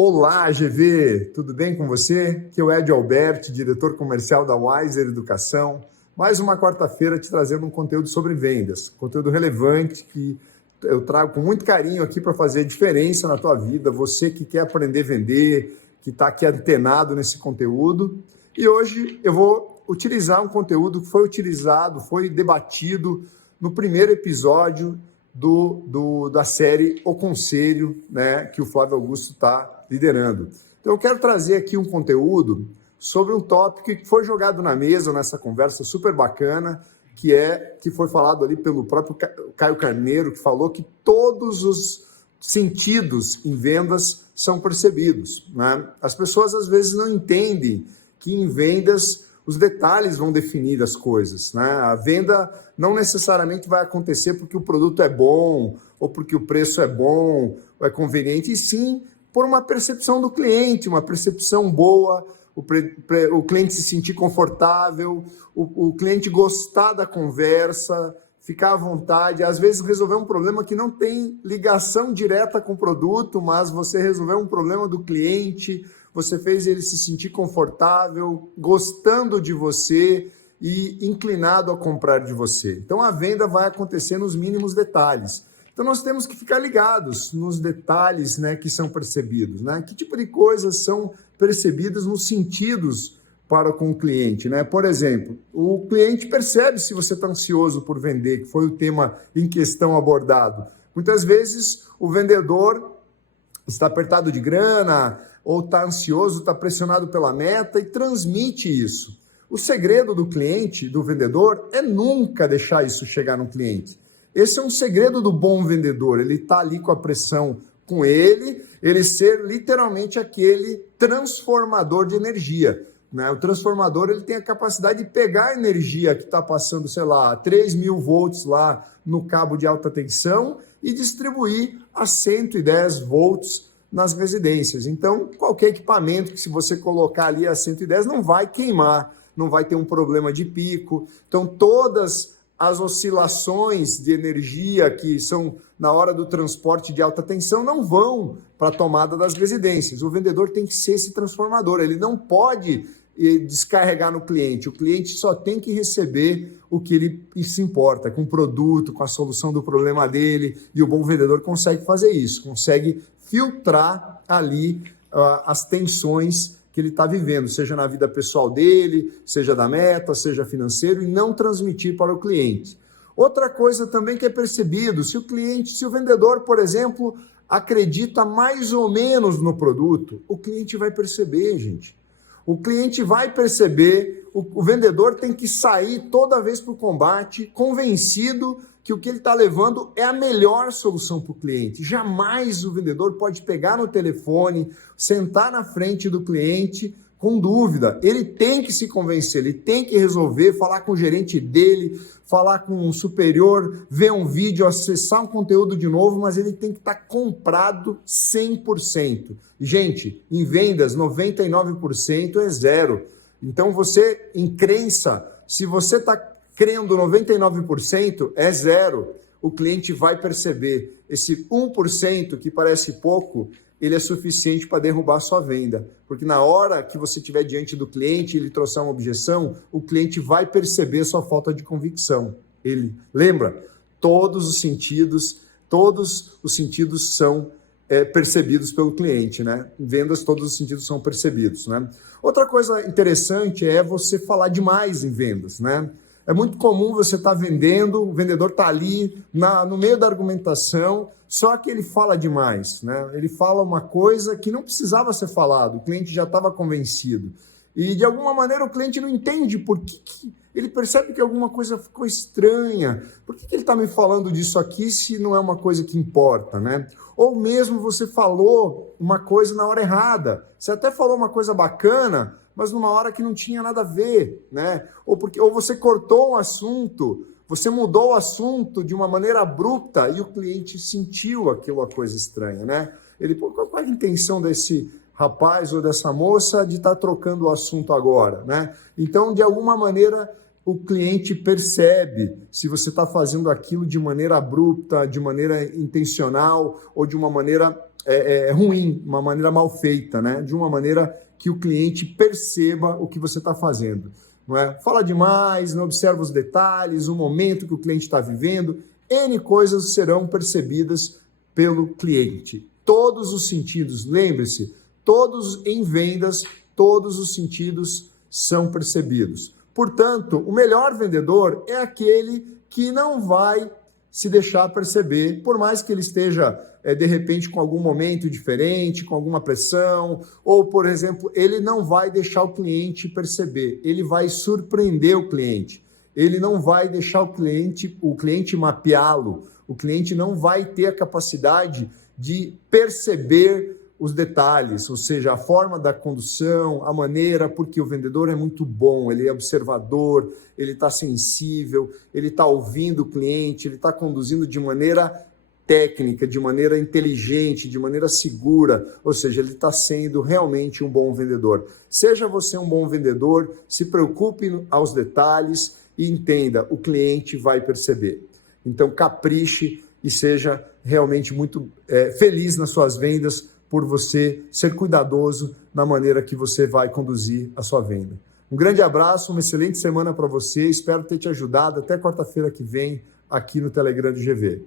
Olá, GV, tudo bem com você? Aqui é o Ed Alberti, diretor comercial da Wiser Educação. Mais uma quarta-feira te trazendo um conteúdo sobre vendas, conteúdo relevante que eu trago com muito carinho aqui para fazer diferença na tua vida, você que quer aprender a vender, que está aqui antenado nesse conteúdo. E hoje eu vou utilizar um conteúdo que foi debatido no primeiro episódio da série O Conselho, né, que o Flávio Augusto está liderando. Então eu quero trazer aqui um conteúdo sobre um tópico que foi jogado na mesa nessa conversa super bacana, que foi falado ali pelo próprio Caio Carneiro, que falou que todos os sentidos em vendas são percebidos, né? As pessoas às vezes não entendem que em vendas os detalhes vão definir as coisas, né? A venda não necessariamente vai acontecer porque o produto é bom, ou porque o preço é bom, ou é conveniente, e sim por uma percepção do cliente, uma percepção boa, o cliente se sentir confortável, o cliente gostar da conversa, ficar à vontade, às vezes resolver um problema que não tem ligação direta com o produto, mas você resolveu um problema do cliente, você fez ele se sentir confortável, gostando de você e inclinado a comprar de você. Então a venda vai acontecer nos mínimos detalhes. Então nós temos que ficar ligados nos detalhes, né, que são percebidos, né? Que tipo de coisas são percebidas nos sentidos com o cliente, né? Por exemplo, o cliente percebe se você está ansioso por vender, que foi o tema em questão abordado. Muitas vezes o vendedor está apertado de grana, ou está ansioso, está pressionado pela meta e transmite isso. O segredo do cliente, do vendedor, é nunca deixar isso chegar no cliente. Esse é um segredo do bom vendedor, ele está ali com a pressão com ele ser literalmente aquele transformador de energia, né? O transformador ele tem a capacidade de pegar a energia que está passando, 3.000 volts lá no cabo de alta tensão e distribuir a 110 volts nas residências. Então, qualquer equipamento que se você colocar ali a 110 não vai queimar, não vai ter um problema de pico. Então, todas as oscilações de energia que são na hora do transporte de alta tensão não vão para a tomada das residências. O vendedor tem que ser esse transformador, ele não pode descarregar no cliente. O cliente só tem que receber o que ele se importa, com o produto, com a solução do problema dele, e o bom vendedor consegue fazer isso, consegue filtrar ali as tensões que ele está vivendo, seja na vida pessoal dele, seja da meta, seja financeiro, e não transmitir para o cliente. Outra coisa também que é percebido, se o vendedor, por exemplo, acredita mais ou menos no produto, o cliente vai perceber, gente. O cliente vai perceber, o vendedor tem que sair toda vez para o combate convencido que o que ele está levando é a melhor solução para o cliente. Jamais o vendedor pode pegar no telefone, sentar na frente do cliente com dúvida. Ele tem que se convencer, ele tem que resolver, falar com o gerente dele, falar com um superior, ver um vídeo, acessar um conteúdo de novo, mas ele tem que estar comprado 100%. Gente, em vendas, 99% é zero. Então você, em crença, se você está crendo 99%, é zero. O cliente vai perceber. Esse 1% que parece pouco, ele é suficiente para derrubar a sua venda. Porque na hora que você estiver diante do cliente e ele trouxer uma objeção, o cliente vai perceber sua falta de convicção. Lembra? Todos os sentidos são percebidos pelo cliente, né? Em vendas, todos os sentidos são percebidos, né? Outra coisa interessante é você falar demais em vendas, né? É muito comum você estar vendendo, o vendedor está ali no meio da argumentação, só que ele fala demais, né? Ele fala uma coisa que não precisava ser falado, o cliente já estava convencido. E de alguma maneira o cliente não entende por que ele percebe que alguma coisa ficou estranha. Por que ele está me falando disso aqui se não é uma coisa que importa, né? Ou mesmo você falou uma coisa na hora errada. Você até falou uma coisa bacana, mas numa hora que não tinha nada a ver, né? Ou você cortou um assunto, você mudou o assunto de uma maneira abrupta e o cliente sentiu aquela coisa estranha, né? Qual é a intenção desse rapaz ou dessa moça de estar trocando o assunto agora, né? Então, de alguma maneira, o cliente percebe se você está fazendo aquilo de maneira abrupta, de maneira intencional ou de uma maneira ruim, uma maneira mal feita, né? De uma maneira que o cliente perceba o que você está fazendo. Não é? Fala demais, não observa os detalhes, o momento que o cliente está vivendo, N coisas serão percebidas pelo cliente. Todos os sentidos, lembre-se, todos em vendas, todos os sentidos são percebidos. Portanto, o melhor vendedor é aquele que não vai se deixar perceber, por mais que ele esteja, de repente, com algum momento diferente, com alguma pressão, ou, por exemplo, ele não vai deixar o cliente perceber, ele vai surpreender o cliente, ele não vai deixar o cliente mapeá-lo, o cliente não vai ter a capacidade de perceber os detalhes, ou seja, a forma da condução, a maneira, porque o vendedor é muito bom, ele é observador, ele está sensível, ele está ouvindo o cliente, ele está conduzindo de maneira técnica, de maneira inteligente, de maneira segura, ou seja, ele está sendo realmente um bom vendedor. Seja você um bom vendedor, se preocupe aos detalhes e entenda, o cliente vai perceber. Então, capriche e seja realmente muito feliz nas suas vendas, por você ser cuidadoso na maneira que você vai conduzir a sua venda. Um grande abraço, uma excelente semana para você, espero ter te ajudado. Até quarta-feira que vem aqui no Telegram do GV.